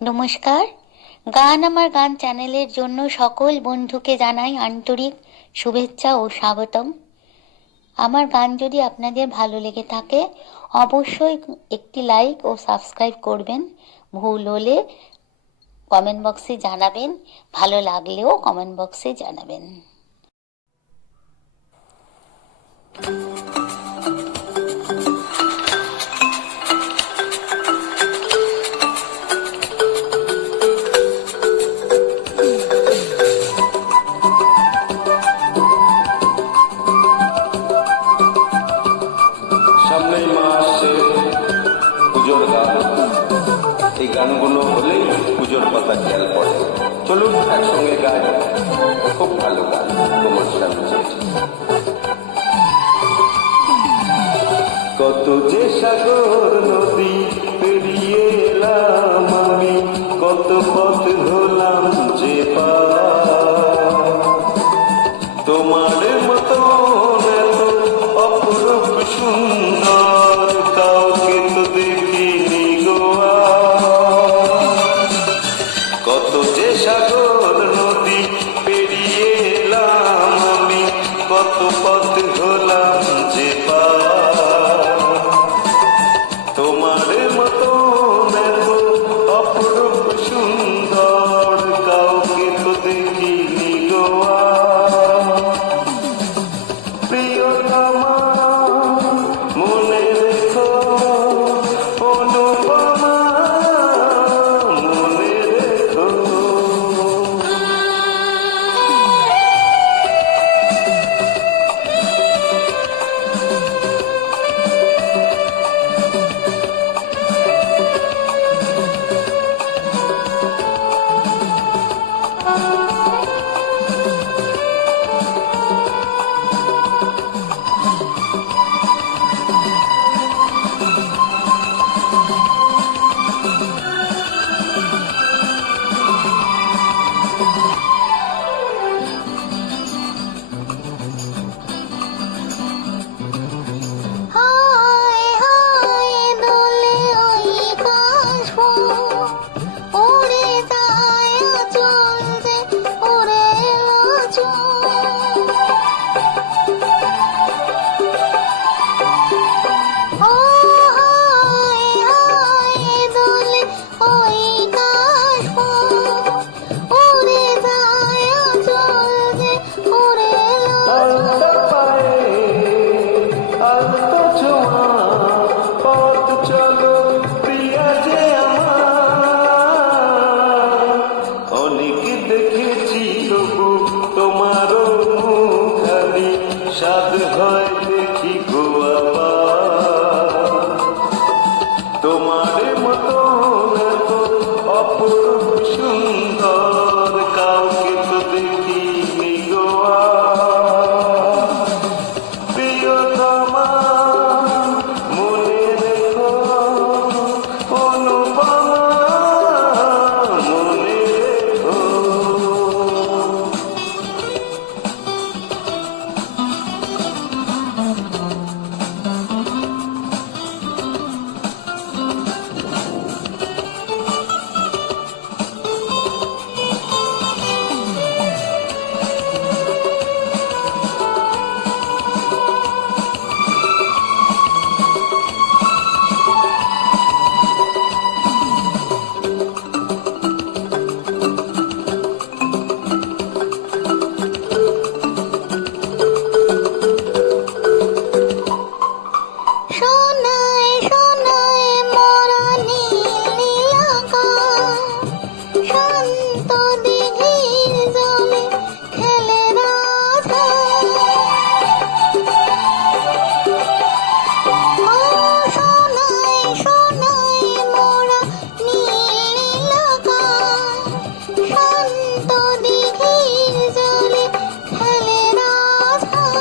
নমস্কার। গান আমার গান চ্যানেলের জন্য সকল বন্ধুকে জানাই আন্তরিক শুভেচ্ছা ও স্বাগতম। আমার গান যদি আপনাদের ভালো লেগে থাকে অবশ্যই একটি লাইক ও সাবস্ক্রাইব করবেন। ভুল হলে কমেন্ট বক্সে জানাবেন, ভালো লাগলেও কমেন্ট বক্সে জানাবেন। সামনেই মা আসছে, পুজোর গান। এই গানগুলো হলেই পুজোর কথা খেয়াল পড়ে। চলুন একসঙ্গে গাই, খুব ভালো গান তোমার সামনে। কত যে সাগর নদী পেরিয়ে এলাম আমি, কত পথ হলাম যে পার। তোমার মতো এত অপরূপ সুন্দর কাউকে তো দেখিনি গোয়া। কত যে সাগর নদী পেরিয়ে এলাম আমি, কত পথ হলাম যে পার। তোমার মতো এত অপরূপ সুন্দর কাউকে তো দেখিনি গোয়া। প্রিয়তমা মনে রেখো, অনুপমা মনে রেখো। তোমারও মুখানি সাদ হয় দেখি গোয়া। তোমার মতো এত অপরূপ সুন্দর কাউকে তো দেখিনি গোয়া। প্রিয়তমা মনে রেখো, অনুপমা মনে রেখো।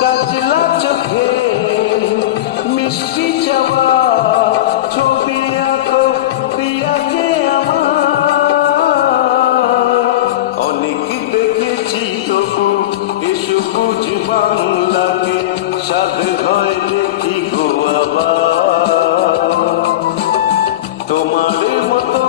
কাজলা চোখে মিষ্টি চাওয়া ছবি আঁকো দিয়াছে আমার। অনেক দেখেছি তবু এসো বুঝ বাংলাকে সাধ হয় দেখি গোয়া। তোমার মতো